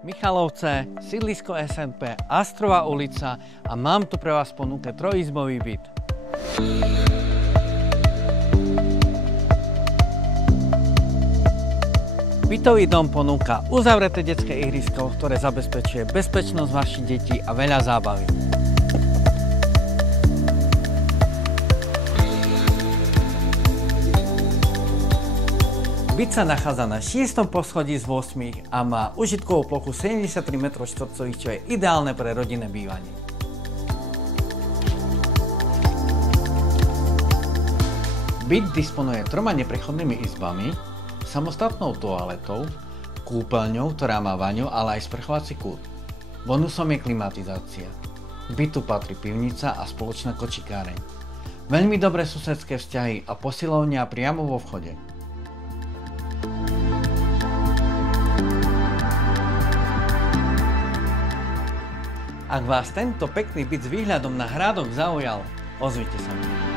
Michalovce, sídlisko SNP, Astrová ulica a mám tu pre vás v ponuke trojizbový byt. Bytový dom ponúka uzavreté detské ihrisko, ktoré zabezpečuje bezpečnosť vašich detí a veľa zábavy. Byt sa nachádza na 6. poschodí z 8 a má užitkovú plochu 73 m2, čo je ideálne pre rodinné bývanie. Byt disponuje 3 neprechodnými izbami, samostatnou toaletou, kúpeľňou, ktorá má vaňu, ale aj sprchovací kút. Bonusom je klimatizácia. K bytu patrí pivnica a spoločná kočikáreň. Veľmi dobré susedské vzťahy a posilovňa priamo vo vchode. Ak vás tento pekný byt s výhľadom na Hrádok zaujal, ozvite sa mi.